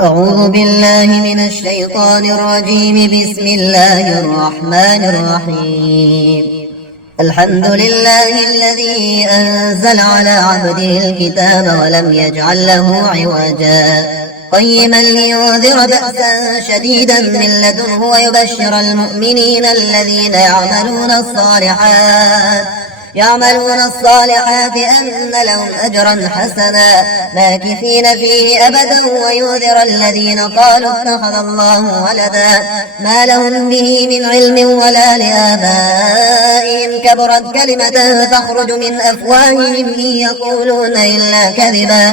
أعوذ بالله من الشيطان الرجيم. بسم الله الرحمن الرحيم. الحمد لله الذي أنزل على عبده الكتاب ولم يجعل له عوجا قيما لينذر بأسا شديدا من لدنه ويبشر المؤمنين الذين يعملون الصالحات أن لهم أجرا حسنا ماكثين فيه أبدا وينذر الذين قالوا اتخذ الله ولدا ما لهم به من علم ولا لآبائهم كبرت كلمة تخرج من أفواههم إن يقولون إلا كذبا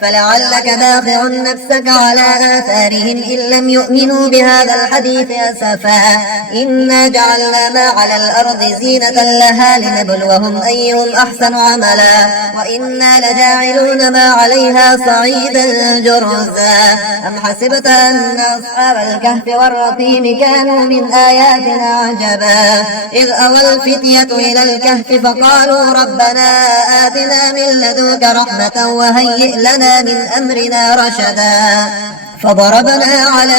فلعلك باخع نفسك على آثارهم إن لم يؤمنوا بهذا الحديث أسفا إنا جعلنا ما على الأرض زينة لها لنبلوهم أيهم أحسن عملا وإنا لجاعلون ما عليها صعيدا جرزا أم حسبت أن أصحاب الكهف والرقيم كانوا من آياتنا عجبا إذ أوى الفتية إلى الكهف فقالوا ربنا آتنا من لدنك رحمة وهيئ لنا من أمرنا رشدا فضربنا على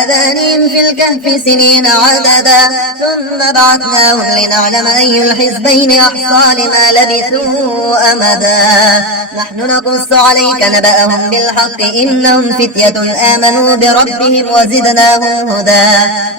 آذانهم في الكهف سنين عددا ثم بعثناهم لنعلم أي الحزبين أحصى لما لبثوا أمدا نحن نقص عليك نبأهم بالحق إنهم فتية آمنوا بربهم وزدناهم هدى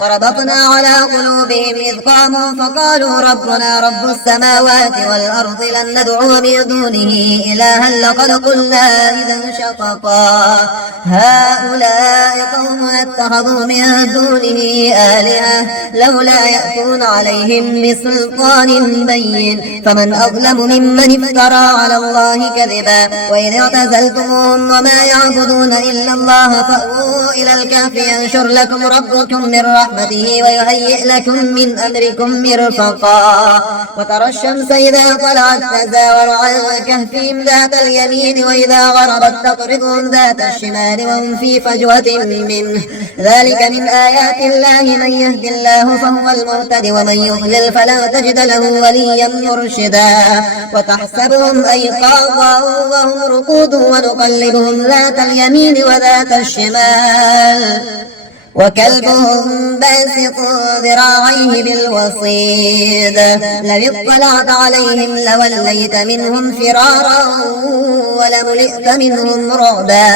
وربطنا على قلوبهم إذ قاموا فقالوا ربنا رب السماوات والأرض لن ندعو من دونه إلها لقد قلنا إذا شططا هؤلاء قوم اتخذوا من دونه آلهة لولا يأتون عليهم بسلطان بين فمن أظلم ممن افترى على الله كذبا وإذ اعتزلتموهم وما يعبدون إلا الله فأووا إلى الكهف ينشر لكم ربكم من رحمته ويهيئ لكم من أمركم مرفقا وترى الشمس إذا طلعت تزاور عن كهفهم ذات اليمين وإذا غربت تقرضهم ذات الشمال وهم في فجوة منه ذلك من آيات الله من يهد الله فهو المهتد ومن يضلل فلا تجد له وليا مرشدا وتحسبهم أيقاظا وهم رقود ونقلبهم ذات اليمين وذات الشمال وكلبهم باسط ذراعيه بالوصيد لو اطلعت عليهم لوليت منهم فرارا ولملئت منهم رعبا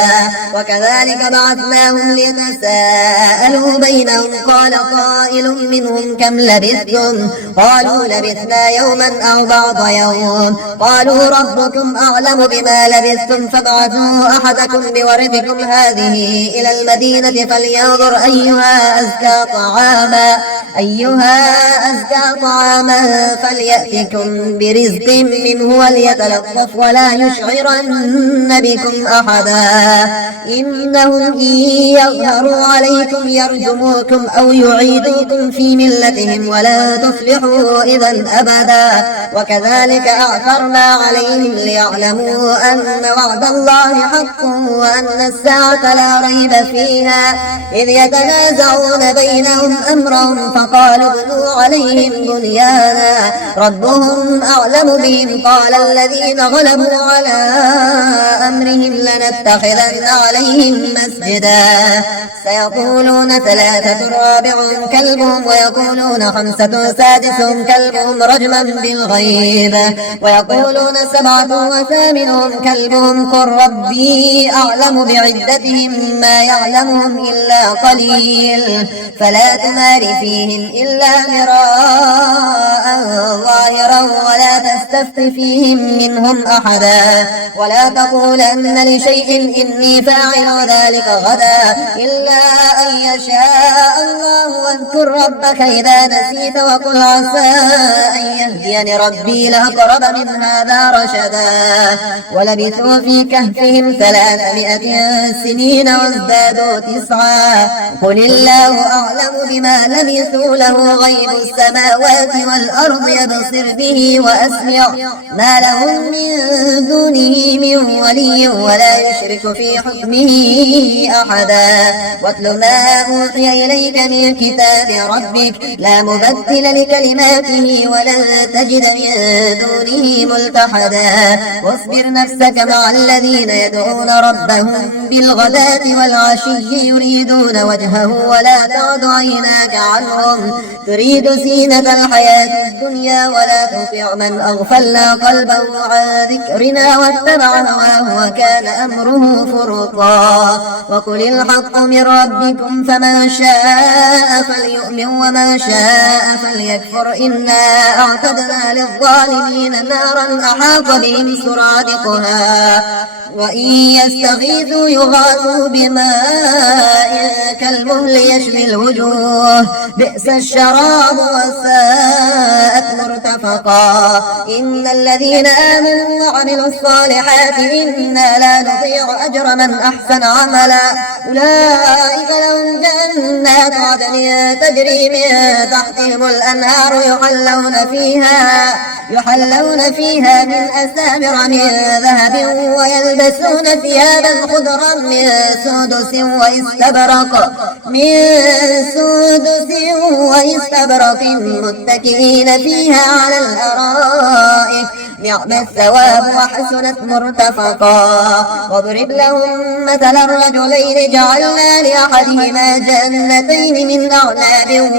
وكذلك بعثناهم ليتساءلوا بينهم قال قائل منهم كم لبثتم قالوا لبثنا يوما أو بعض يوم قالوا ربكم أعلم بما لبثتم فابعثوا أحدكم بوردكم هذه إلى المدينة فلينظر أيها أزكى طعاما فليأتكم برزق منه وليتلطف ولا يشعرن بكم أحدا إنهم إن يظهروا عليكم يرجموكم أو يعيدوكم في ملتهم ولا تفلحوا إذا أبدا وكذلك أعثرنا عليهم ليعلموا أن وعد الله حق وأن الساعة لا ريب فيها إذ يتنازعون بينهم أمرهم فقالوا ابنوا عليهم بنيانا ربهم أعلم بهم قال الذين غلبوا على أمرهم لنتخذن عليهم مسجدا سيقولون ثلاثة رابعهم كلبهم ويقولون خمسة سادسهم كلبهم رجما بالغيب ويقولون سبعة وثامنهم كلبهم قل ربي أعلم بعدتهم ما يعلمهم إلا قليل فلا تمار فيهم إلا مراء ظاهرا ولا تستفت فيهم منهم أحدا ولا تقولن لشيء إني فاعل ذلك غدا إلا أن يشاء الله واذكر ربك إذا نسيت وقل عسى أن يهديني ربي لأقرب من هذا رشدا ولبثوا في كهفهم 300 سنين وازدادوا 9 قل الله أعلم بما لبثوا له غيب السماوات والأرض يبصر به وأسمع ما لهم من دونه من ولي ولا يشرك في حكمه أحدا واتل ما أوحي إليك من كتاب ربك لا مبدل لكلماته ولن تجد من دونه ملتحدا واصبر نفسك مع الذين يدعون ربهم بالغداة والعشي يريدون وجهه ولا تعد عيناك عنهم تريد زينة الحياة الدنيا ولا تطع من أغفلنا قلبه عن ذكرنا واتبع هواه وكان أمره فرطا وقل الحق من ربكم فمن شاء فليؤمن ومن شاء فليكفر إنا أعتدنا للظالمين نارا أحاط بهم سرادقها وإن يستغيثوا يغاثوا بماء كالمهل يشوي الوجوه بئس الشراب وساءت مرتفقا إن الذين آمنوا وعملوا الصالحات إنا لا نضيع أجر من أحسن عملا أولئك لهم جنات عدن تجري من تحتهم الأنهار يحلون فيها من أسامر من ذهب ويلبسون ثيابا خضرا من سندس واستبرق متكئين فيها على الأرائك نعم الثواب وحسنت مرتفقا واضرب لهم مثل الرجلين جعلنا لأحدهما جنتين من أعناب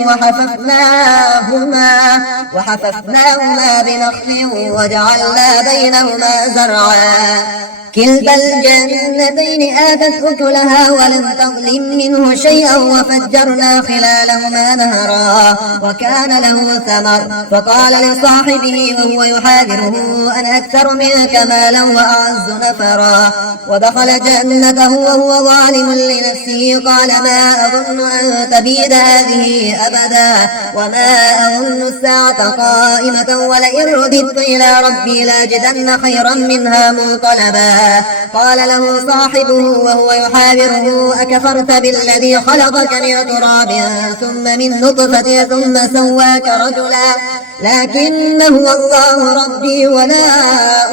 وحففناهما بنخل وجعلنا بينهما زرعا كلتا الجنتين آتت أكلها ولم تظلم منه شيئا وفجرنا خلالهما نهرا وكان له ثمر فقال لصاحبه وهو يحاذره أنا أكثر منك مالا وأعز نفرا ودخل جنته وهو ظالم لنفسه قال ما أظن أن تبيد هذه أبدا وما أظن الساعة قائمة ولئن رددت إلى ربي لاجدن خيرا منها منقلبا قال له صاحبه وهو يحاوره أكفرت بالذي خلقك من تراب ثم من نطفة ثم سواك رجلا لكن هو الله ربي ولا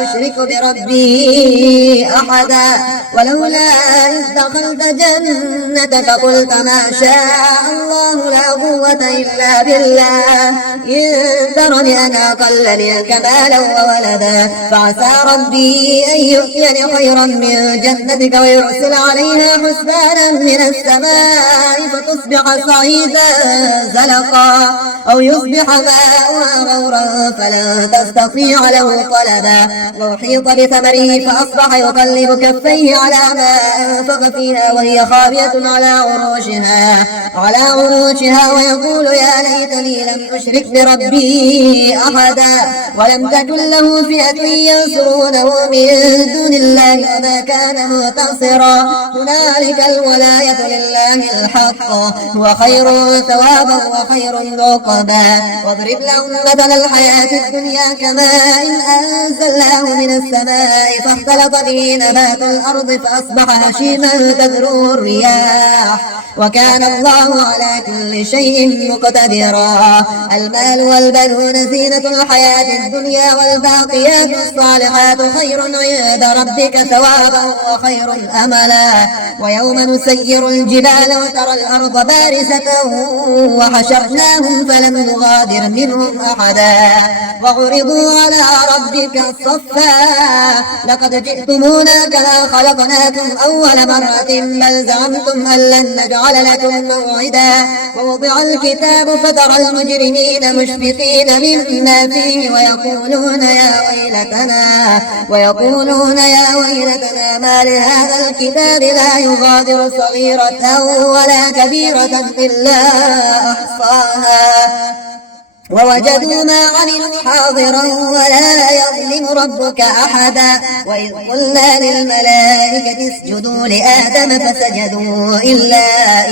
أشرك بربي أحدا ولولا إذ دخلت جنتك قلت ما شاء الله لا قوة إلا بالله إن ترني أنا أقل منك مالا وولدا فعسى ربي أن يؤتيني خيرا من جنتك ويرسل عليها حسبانا من السماء فتصبح صعيدا زلقا أو يصبح ماؤها غورا فلن تستطيع له طلبا وأحيط بثمره فأصبح يقلب كفيه على ما أنفق فيها وهي خاوية على عروشها ويقول يا ليتني لم أشرك بربي أحدا ولم تكن له فئة ينصرونه من دون الله وما كان منتصرا هنالك الولاية لله الحق هو خير ثوابا وخير عقبا واضرب لهم مثل الحياة الدنيا كماء أنزلناه من السماء فاختلط به نبات الأرض فأصبح هشيما تذروه الرياح وكان الله على كل شيء مقتدرا المال والبنون زينة الحياة الدنيا والباقيات الصالحات خير عند ربك ثوابا وخير أملا ويوم نسير الجبال وترى الأرض بارزة وحشرناهم فلم نغادر منهم أحدا وعرضوا على ربك صفا لقد جئتمونا كما خلقناكم أول مرة بل زعمتم أن لن نجعل لكم موعدا ووضع الكتاب فترى المجرمين مشفقين مما فيه ويقولون يا ويلتنا ما لهذا الكتاب لا يغادر صغيرة ولا كبيرة إلا أحصاها ووجدوا ما عملوا حاضرا ولا يظلم ربك أحدا وإذ قلنا للملائكة اسجدوا لآدم فسجدوا إلا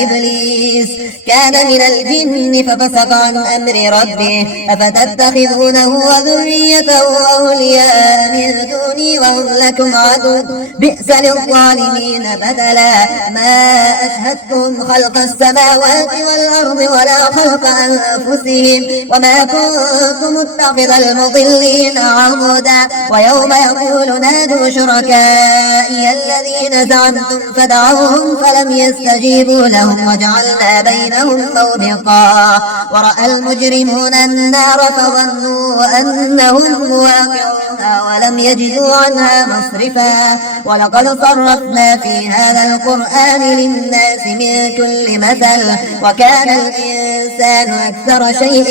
إبليس كان من الجن ففسق عن أمر ربه أفتتخذونه وذريته أولياء من دوني وهم لكم عدو بئس للظالمين بدلا ما أشهدتم خلق السماوات والأرض ولا خلق أنفسهم وما كنت متخذ المضلين عضدا ويوم يقول نادوا شركائي الذين زعمتم فدعوهم فلم يستجيبوا لهم وجعلنا بينهم موبقا ورأى المجرمون النار فظنوا أنهم واقعوها ولم يجدوا عنها مصرفا ولقد صرفنا في هذا القرآن للناس من كل مثل وكان الإنسان أكثر شيء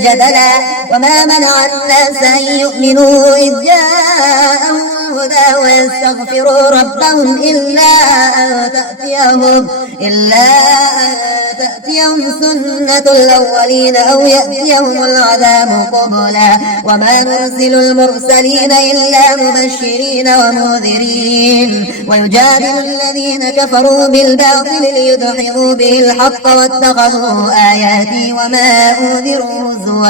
جدلا وما منع الناس أن يؤمنوا إذ جاءهم الهدى ويستغفروا ربهم إلا أن تأتيهم سنة الأولين أو يأتيهم العذاب قبلا وما نرسل المرسلين إلا مبشرين ومنذرين ويجادل الذين كفروا بالباطل ليدحضوا به الحق واتخذوا آياتي وما أنذروا هزوا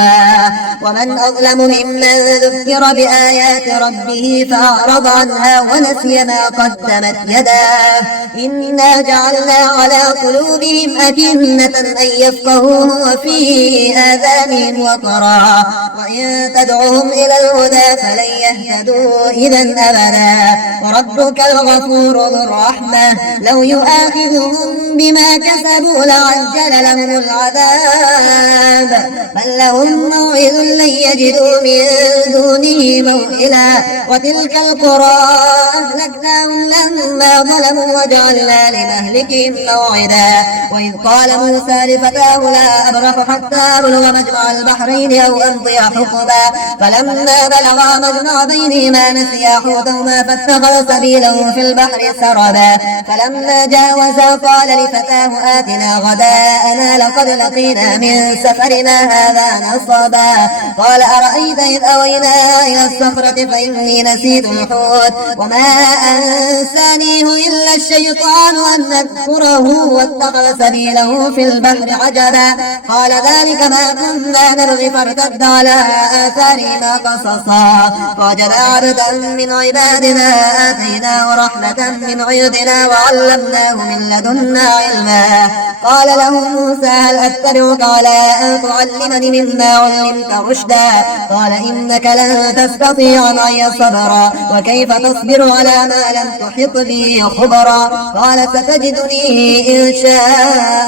ومن أظلم ممن ذكر بآيات ربه فأعرض عنها ونسي ما قدمت يداه إنا جعلنا على قلوبهم أكنة أن يفقهوه وفي آذانهم وقرا وإن تدعوهم إلى الهدى فلن يهتدوا إذا أبدا وربك الغفور ذو الرحمة لو يؤاخذهم بما كسبوا لعجل لهم العذاب بل لهم موعد لن يجدوا من دونه موئلا وتلك القرى أهلكناهم لما ظلموا وجعلنا لمهلكهم موعدا وإذ قال موسى لفتاه لا أبرح حتى أبلغ مجمع البحرين أو أمضي حقبا فلما بلغا مجمع بينهما نسيا حوتهما فاتخذ سبيله في البحر سربا فلما جاوزا قال لفتاه آتنا غداءنا لقد لقينا من سفرنا هذا نصبا قال أرأيت إذ أوينا إلى الصخرة فإني نسيت الحوت وما أنسانيه إلا الشيطان أن أذكره واتخذ سبيله في البحر عجبا قال ذلك ما كنا نبغي فارتد على آثارهما قصصا ووجد عبدا من عبادنا آتيناه رحمة من عندنا وعلمناه من لدنا علما قال له موسى هل أتبعك على أن تعلمني مما علمت رشدا قال إنك لن تستطيع معي صبرا وكيف تصبر على ما لم تحط به خبرا قال ستجدني إن شاء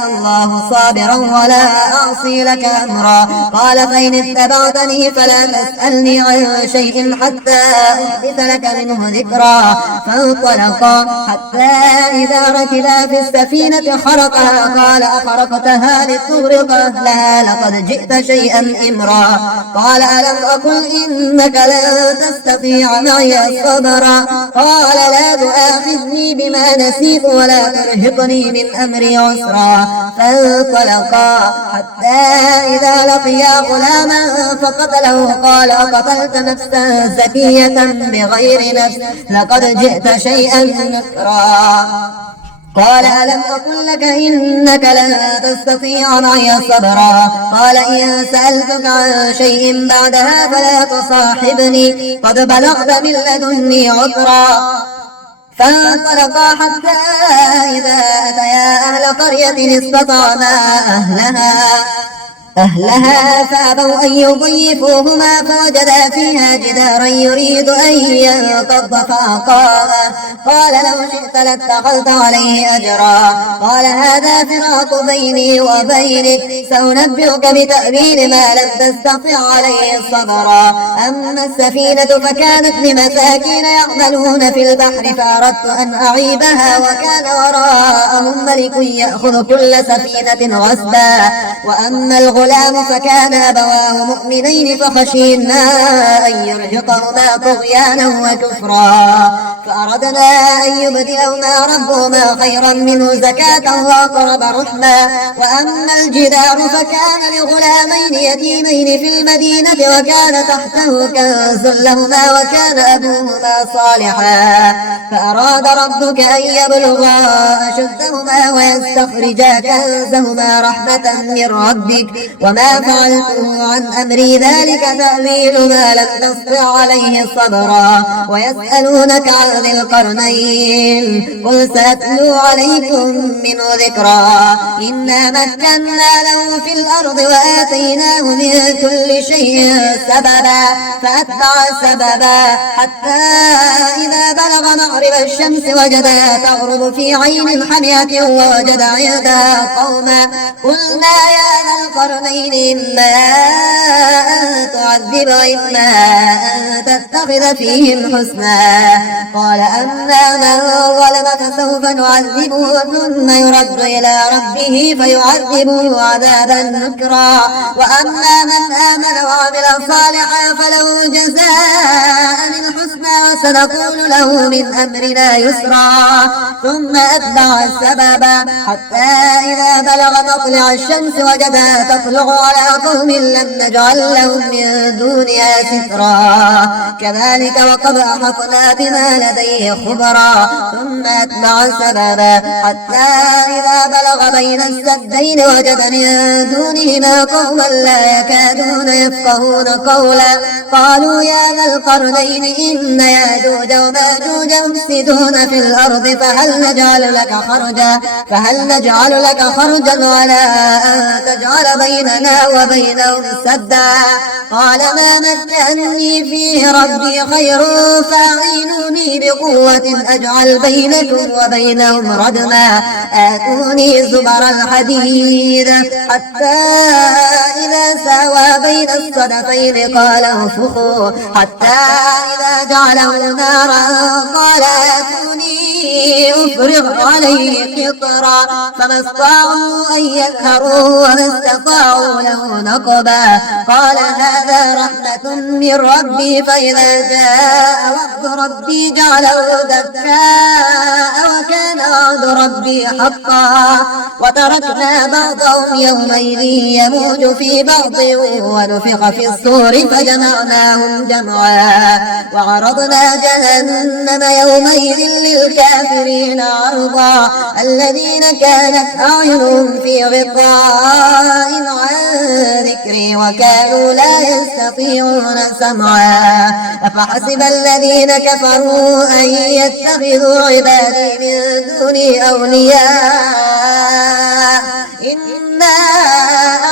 الله صابرا ولا أعصي لك أمرا قال فإن اتبعتني فلا تسألني عن شيء حتى أحدث لك منه ذكرا فانطلقا حتى إذا ركبا في السفينة خرقها قال أخرقتها لتغرق أهلها لقد جئت شيئا إمرا قال ألم أقل إنك لن تستطيع معي صبرا قال لا تؤاخذني بما نسيت ولا ترهقني من أمري عسرا فانطلقا حتى إذا لقيا غلاما فقتله قال أقتلت نفسا زكية بغير نفس لقد جئت شيئا نكرا قال ألم أقل لك إنك لن تستطيع معي صبرا قال إن سألتك عن شيء بعدها فلا تصاحبني قد بلغت من لدني عذرا فانطلقا حتى إذا أتيا أهل قرية استطعما أهلها فأبوا أن يضيفوهما فوجدا فيها جدارا يريد أن ينقض فأقامه قال لو شئت لاتخذت عليه أجرا قال هذا فراق بيني وبينك سأنبئك بتأويل ما لم تستطع عليه صبرا أما السفينة فكانت لمساكين يعملون في البحر فأردت أن أعيبها وكان وراءهم ملك يأخذ كل سفينة غصبا وأما الغلام فكان أبواه مؤمنين فخشينا أن يرهقهما طغيانا وكفرا فأردنا أن يبدلهما ربهما خيرا منه زكاة وأقرب رحما وأما الجدار فكان لغلامين يتيمين في المدينة وكان تحته كنز لهما وكان أبوهما صالحا فأراد ربك أن يبلغا أشدهما ويستخرجا كنزهما رحمة من ربك وما فعلته عن أمري ذلك تأويل ما لم تستطع عليه صبرا ويسألونك عن ذي القرنين قل سأتلو عليكم منه ذكرا إنا مكنا له في الأرض وآتيناه من كل شيء سببا فأتبع سببا حتى إذا بلغ مغرب الشمس وجدها تغرب في عين حمية ووجد عندها قوما قلنا يا ذا القرنين إما أن تعذب وإما أن تتخذ فيهم حسنا قال أما من ظلم فسوف نعذبه ثم يرد إلى ربه فيعذبه عذابا نكرا وأما من آمن وعمل صالحا فله جزاء الحسنى وسنقول له من أمرنا يسرا ثم أتبع سببا حتى إذا بلغ مطلع الشمس وجدها تطلع على قوم لم نجعل لهم من دونها سترا كذلك وقد أحطنا بما لديه خبرا ثم أتبع سببا حتى إذا بلغ بين السدين وجد من دونهما قوما لا يكادون يفقهون قولا قالوا يا ذا القرنين إن يأجوج ومأجوج مفسدون في الأرض فهل نجعل لك خرجا ولا أن تجعل بيننا وبينهم سدا قال ما مكنني فيه ربي خير فأعينوني بقوة أجعل بينكم وبينهم ردما آتوني زبر الحديد حتى إذا ساوى بين الصدفين قال انفخوا حتى إذا جعله نارا قال آتوني أفرغ عليه قطرا فما استطاعوا أن يظهروا وما استطاعوا له نقبا قال هذا رحمة من ربي فإذا جاء وعد ربي جعله دكاء وكان وعد ربي حقا وتركنا بعضهم يومئذ يموج في بعض ونفخ في الصور فجمعناهم جمعا وعرضنا جهنم يومئذ للكافرين عرضا الذين كانت أعينهم في غطاء عن ذكري وكانوا لا يستطيعون سمعا أفحسب الذين كفروا أن يتخذوا عبادي من دوني أولياء إنا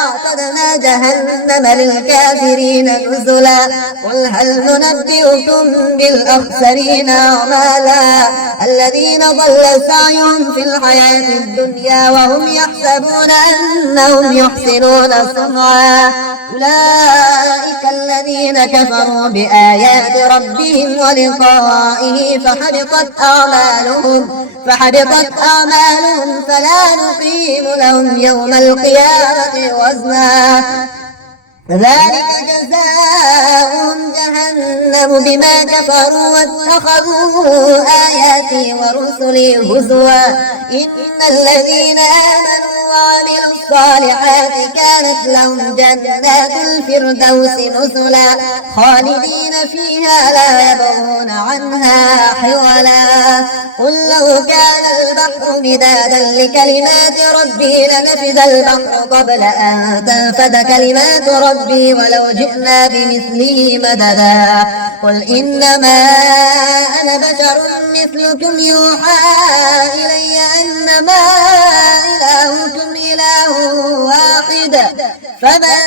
أعتدنا جهنم للكافرين نزلا قل هل ننبئكم بالأخسرين أعمالا الذين ضل سعيهم في الحياة الدنيا وهم يحسبون أنهم يحسنون صنعا أولئك الذين كفروا بآيات ربهم ولقائه فحبطت أعمالهم فلا نقيم لهم يوم القيامة وزنا ذلك جزاؤهم جهنم بما كفروا واتخذوا آياتي ورسلي هزوا إن الذين آمنوا وعملوا الصالحات كانت لهم جنات الفردوس نزلا خالدين فيها لا يبغون عنها حولا قل لو كان البحر مدادا لكلمات ربي لنفد البحر قبل أن تنفد كلمات ربي ولو جئنا بمثله مددا قل إنما أنا بشر مثلكم يوحى إلي أنما إلهكم إله واحد فمن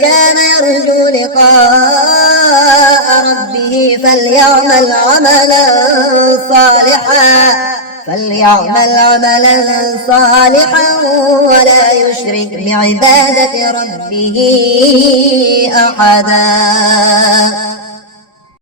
كان يرجو لقاء ربه فليعمل عملا صالحا ولا يشرك بعبادة ربه أحدا.